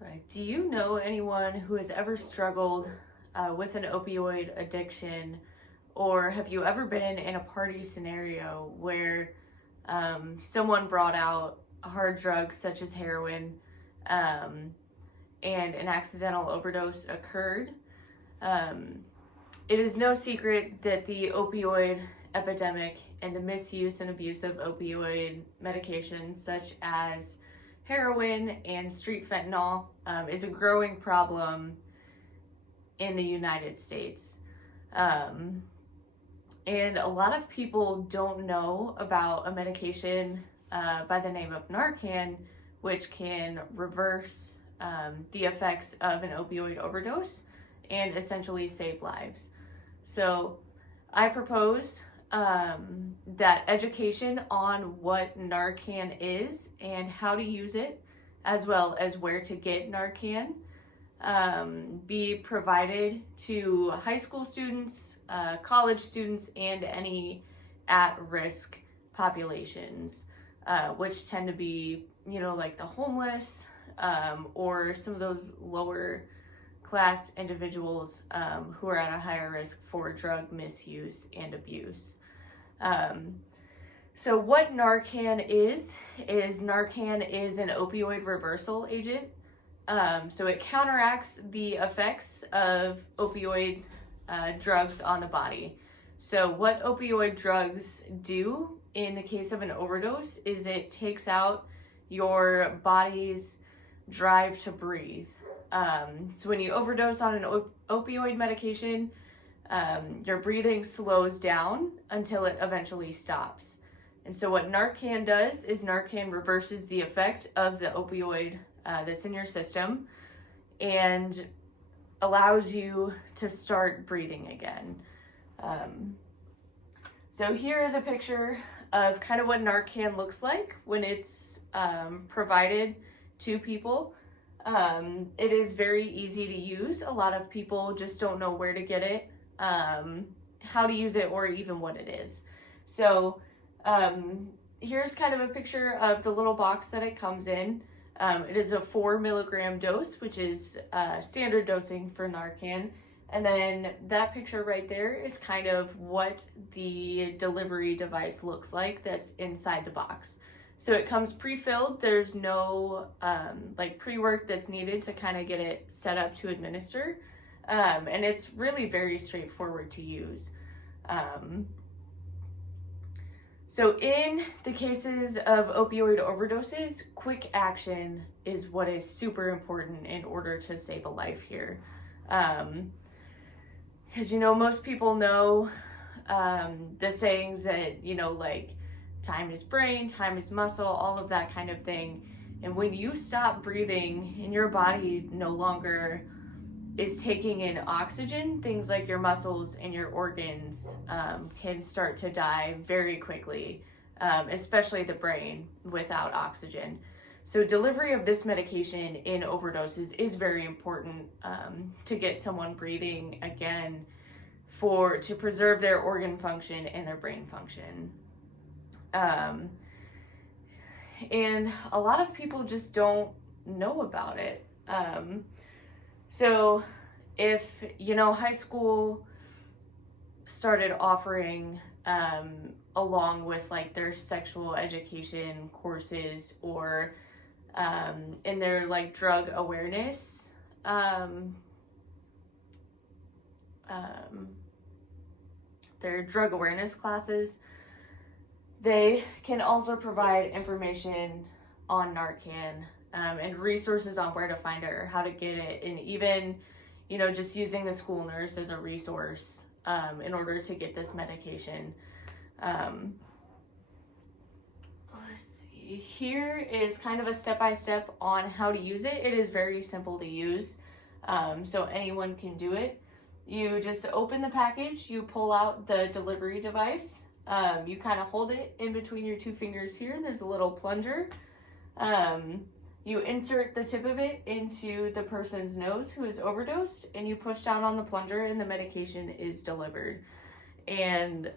Right. Do you know anyone who has ever struggled with an opioid addiction, or have you ever been in a party scenario where someone brought out hard drugs such as heroin um, and an accidental overdose occurred? Um, it is no secret that the opioid epidemic and the misuse and abuse of opioid medications such as heroin and street fentanyl is a growing problem in the United States. Um, and a lot of people don't know about a medication by the name of Narcan, which can reverse the effects of an opioid overdose and essentially save lives. So I propose that education on what Narcan is and how to use it, as well as where to get Narcan, be provided to high school students, college students, and any at-risk populations, which tend to be, like the homeless, or some of those lower class individuals who are at a higher risk for drug misuse and abuse. So what Narcan is Narcan is an opioid reversal agent. So it counteracts the effects of opioid drugs on the body. So what opioid drugs do in the case of an overdose is it takes out your body's drive to breathe. So when you overdose on an opioid medication, your breathing slows down until it eventually stops. And so what Narcan does is Narcan reverses the effect of the opioid that's in your system and allows you to start breathing again. So here is a picture of kind of what Narcan looks like when it's provided to people. It is very easy to use. A lot of people just don't know where to get it, how to use it, or even what it is. So here's kind of a picture of the little box that it comes in. It is a 4 milligram dose, which is standard dosing for Narcan. And then that picture right there is kind of what the delivery device looks like that's inside the box. So it comes pre-filled. There's no pre-work that's needed to kind of get it set up to administer. And it's really very straightforward to use. So in the cases of opioid overdoses, quick action is what is super important in order to save a life here. Because, most people know the sayings that, like time is brain, time is muscle, all of that kind of thing. And when you stop breathing and your body no longer is taking in oxygen, things like your muscles and your organs can start to die very quickly, especially the brain without oxygen. So delivery of this medication in overdoses is very important to get someone breathing again to preserve their organ function and their brain function. And a lot of people just don't know about it. So if, high school started offering, along with like their sexual education courses or in their like drug awareness, their drug awareness classes, they can also provide information on Narcan and resources on where to find it or how to get it, and even, just using the school nurse as a resource in order to get this medication. Let's see. Here is kind of a step-by-step on how to use it. It is very simple to use, so anyone can do it. You just open the package, you pull out the delivery device, you kind of hold it in between your two fingers here. There's a little plunger. You insert the tip of it into the person's nose who is overdosed, and you push down on the plunger and the medication is delivered. And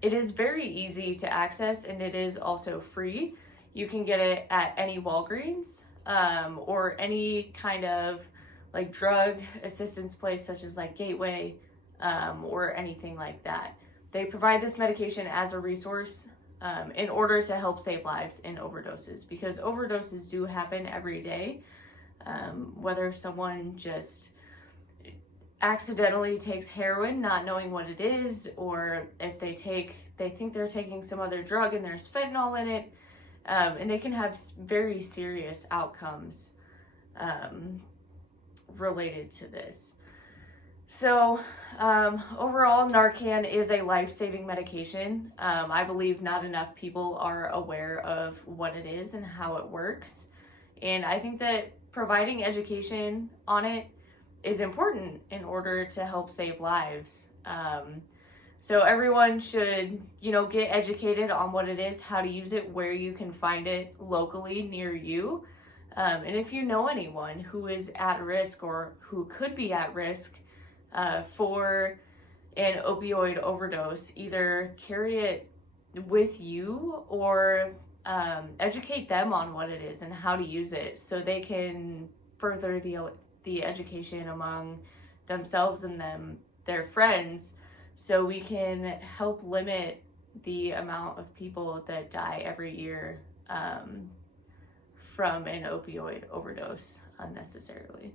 it is very easy to access, and it is also free. You can get it at any Walgreens. or any kind of like drug assistance place such as like Gateway, or anything like that. They provide this medication as a resource in order to help save lives in overdoses, because overdoses do happen every day. Whether someone just accidentally takes heroin not knowing what it is, or if they think they're taking some other drug and there's fentanyl in it, and they can have very serious outcomes related to this. So overall, Narcan is a life-saving medication. I believe not enough people are aware of what it is and how it works. And I think that providing education on it is important in order to help save lives. So everyone should, get educated on what it is, how to use it, where you can find it locally near you. And if you know anyone who is at risk or who could be at risk for an opioid overdose, either carry it with you or educate them on what it is and how to use it, so they can further the education among themselves and their friends, so we can help limit the amount of people that die every year from an opioid overdose unnecessarily.